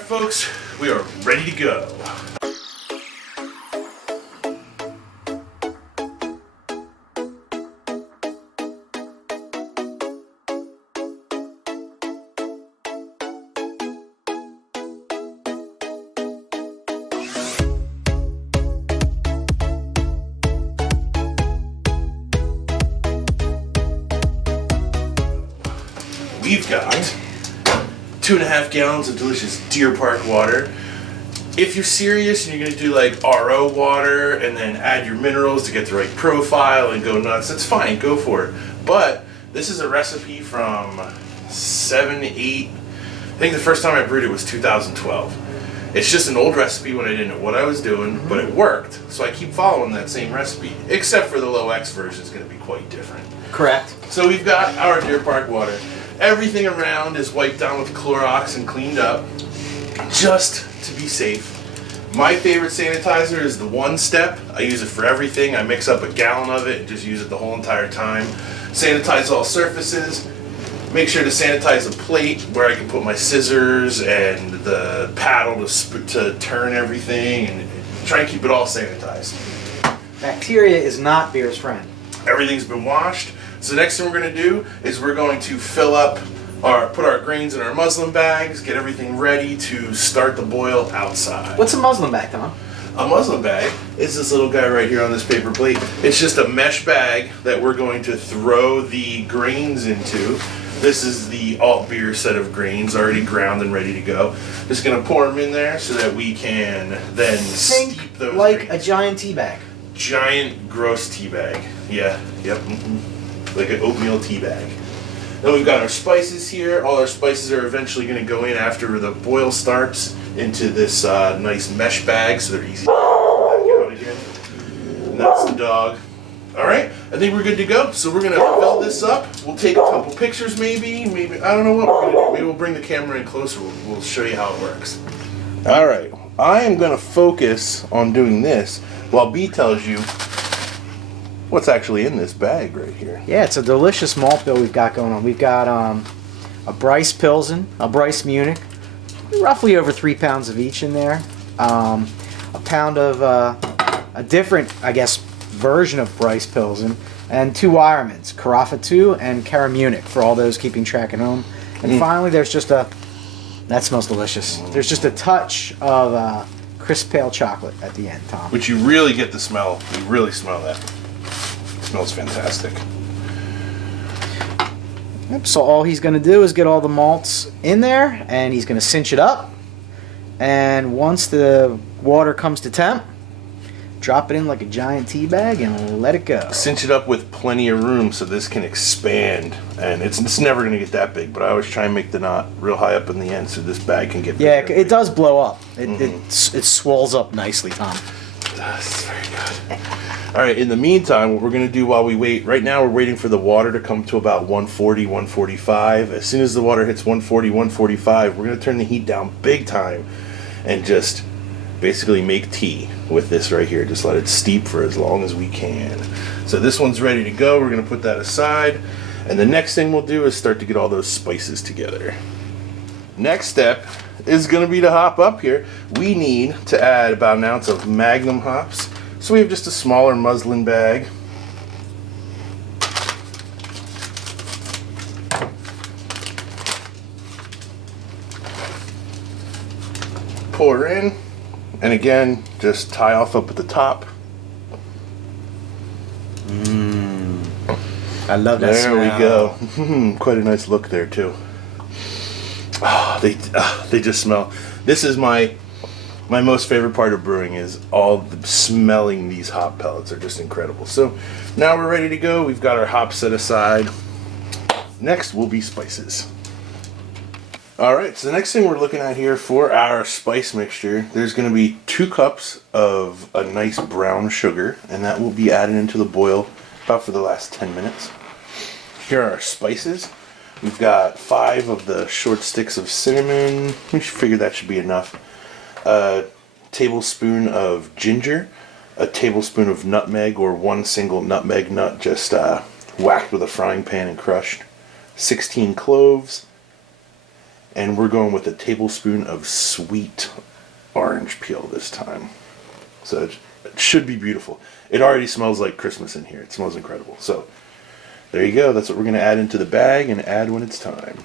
Alright folks, we are ready to go. We've got 2.5 gallons of delicious Deer Park water. If you're serious and you're going to do like RO water and then add your minerals to get the right profile and go nuts, that's fine, go for it. But this is a recipe from 7, 8, I think the first time I brewed it was 2012. It's just an old recipe when I didn't know what I was doing, but it worked. So I keep following that same recipe, except for the LowEx version is going to be quite different. Correct. So we've got our Deer Park water. Everything around is wiped down with Clorox and cleaned up, just to be safe. My favorite sanitizer is the One Step. I use it for everything. I mix up a gallon of it and just use it the whole entire time. Sanitize all surfaces. Make sure to sanitize a plate where I can put my scissors and the paddle to turn everything, and try and keep it all sanitized. Bacteria is not beer's friend. Everything's been washed. So the next thing we're going to do is we're going to fill up put our grains in our muslin bags, get everything ready to start the boil outside. What's a muslin bag, Tom? A muslin bag is this little guy right here on this paper plate. It's just a mesh bag that we're going to throw the grains into. This is the alt beer set of grains already ground and ready to go. Just going to pour them in there so that we can then steep those like grains. A giant tea bag. Giant gross tea bag. Yeah, yep. Like an oatmeal tea bag. Then we've got our spices here. All our spices are eventually going to go in after the boil starts into this nice mesh bag, so they're easy to get out of here. And that's the dog. Alright, I think we're good to go. So we're going to fill this up. We'll take a couple pictures maybe. I don't know what we're going to do. Maybe we'll bring the camera in closer. We'll show you how it works. Alright, I am going to focus on doing this while B tells you what's actually in this bag right here. Yeah, it's a delicious malt bill we've got going on. We've got a Bryce Pilsen, a Bryce Munich, roughly over 3 pounds of each in there. A pound of a different, I guess, version of Bryce Pilsen, and 2 Wiremans, Carafa 2 and Cara Munich, for all those keeping track at home. And finally, there's just that smells delicious. There's just a touch of crisp pale chocolate at the end, Tom. Which you really get the smell. You really smell that. Smells fantastic. Yep, so all he's going to do is get all the malts in there, and he's going to cinch it up. And once the water comes to temp, drop it in like a giant tea bag and let it go. Cinch it up with plenty of room so this can expand. And it's never going to get that big, but I always try and make the knot real high up in the end so this bag can get bigger. Yeah, it does blow up. It swells up nicely, Tom. That's very good. Alright, in the meantime, what we're going to do while we wait, right now we're waiting for the water to come to about 140, 145. As soon as the water hits 140, 145, we're going to turn the heat down big time and just basically make tea with this right here. Just let it steep for as long as we can. So this one's ready to go. We're going to put that aside. And the next thing we'll do is start to get all those spices together. Next step is going to be to hop up here. We need to add about 1 ounce of Magnum hops. So we have just a smaller muslin bag. Pour in, and again, just tie off up at the top. I love that smell. There we go. Quite a nice look there too. They just smell. This is my most favorite part of brewing, is all the smelling these hop pellets are just incredible. So now we're ready to go. We've got our hops set aside. Next will be spices. Alright, so the next thing we're looking at here for our spice mixture, there's going to be 2 cups of a nice brown sugar, and that will be added into the boil about for the last 10 minutes. Here are our spices. We've got 5 of the short sticks of cinnamon. We should figure that should be enough. A tablespoon of ginger, a tablespoon of nutmeg, or 1 single nutmeg nut just whacked with a frying pan and crushed, 16 cloves, And we're going with a tablespoon of sweet orange peel this time. So it should be beautiful. It already smells like Christmas in here. It smells incredible. So there you go. That's what we're going to add into the bag and add when it's time.